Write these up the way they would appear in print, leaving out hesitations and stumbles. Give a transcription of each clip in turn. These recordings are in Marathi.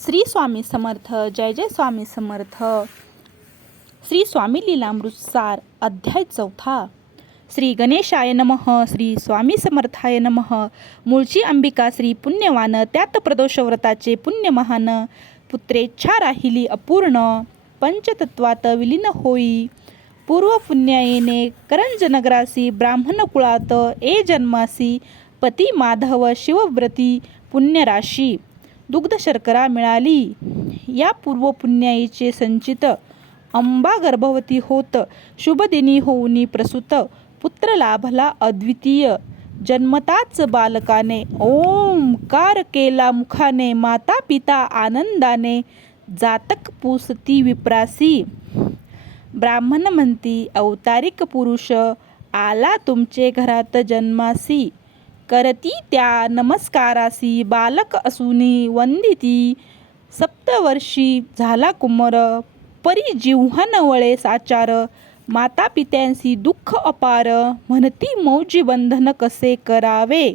श्री स्वामी समर्थ. जय जय स्वामी समर्थ. श्री स्वामी लीलामृतसार अध्याय 4. श्री गणेशाय नमः. श्री स्वामी समर्थाय नमः. मूळची अंबिका श्री पुण्यवान, त्यात प्रदोष व्रताचे पुण्य महान. पुत्रेच्छा राहिली अपूर्ण, पंचतत्वात विलीन होई. पूर्व पुण्यायेने करंज नगरासी, ब्राह्मण कुळात ए जन्मासी. पती माधव शिवव्रती पुण्यराशी, दुग्ध शर्करा मिळाली. या पूर्व पुण्याईचे संचित. अंबा गर्भवती होत, शुभदिनी होऊनी प्रसूत. पुत्र लाभला अद्वितीय, जन्मताच बालकाने. ओंकार केला मुखाने, माता पिता आनंदाने. जातक पुसती विप्रासी, ब्राह्मण म्हणती अवतारिक पुरुष. आला तुमचे घरात जन्मासी, करती त्या नमस्कारासी. बालक असूनी वंदिती, सप्तवर्षी झाला कुमार. परी जिव्हा नवळे साचार, माता पित्यांसी दुःख अपार. म्हणती मौजी बंधन कसे करावे,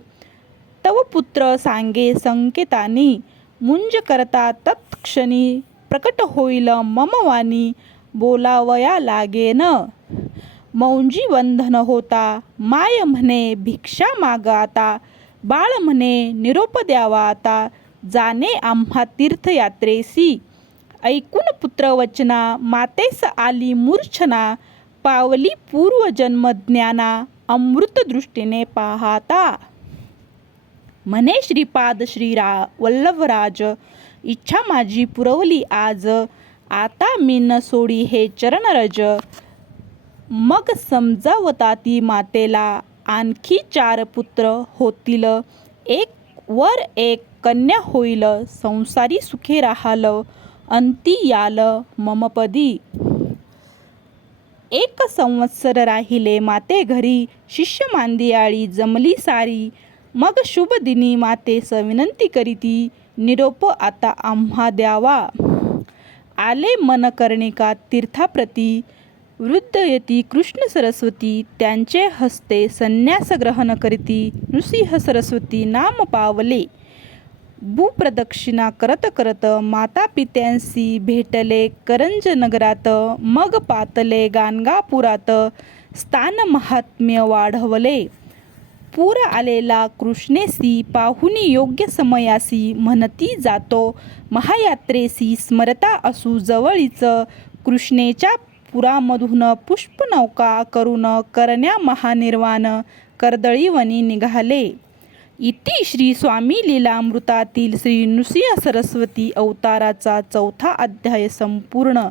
तव पुत्र सांगे संकेतानी. मुंज करता तत्क्षणी, प्रकट होईल मम वाणी. बोलावया लागेन, मौजी बंधन होता. माय म्हणे भिक्षा माग आता, बाळ म्हणे निरोप द्यावा आता. जाणे आम्हा तीर्थयात्रेसी, ऐकून पुत्रवचना. मातेस आली मूर्छना, पावली पूर्वजन्मज्ञाना. अमृत दृष्टीने पाहता, म्हणे श्रीपाद वल्लभराज. इच्छा माझी पुरवली आज, आता मी न सोडी हे चरणरज. मग समजावताती मातेला, आणखी 4 पुत्र होतील. एक वर एक कन्या होईल. संसारी सुखे राहाल, अंती याल ममपदी. 1 संवत्सर राहिले माते घरी, शिष्य मांदियाळी जमली सारी. मग शुभ दिनी मातेस विनंती करीती, निरोप आता आम्हा द्यावा. आले मन कर्णिका तीर्थाप्रती, वृद्धयती कृष्ण सरस्वती. त्यांचे हस्ते संन्यास ग्रहण करीती, नृसिंह सरस्वती नाम पावले. भूप्रदक्षिणा करत करत, माता पित्यांसी भेटले करंज नगरात. मग पातले गाणगापुरात, स्थान महात्म्य वाढवले. पूर आलेला कृष्णेसी, पाहुनी योग्य समयासी. म्हणती जातो महायात्रेसी, स्मरता असू जवळीच. कृष्णेच्या पुरामधून पुष्पनौका करून, करण्या महानिर्वाण कर्दळीवनी निघाले. इति श्री स्वामी लीलामृतातील श्री नृसिंह सरस्वती अवताराचा 4था अध्याय संपूर्ण.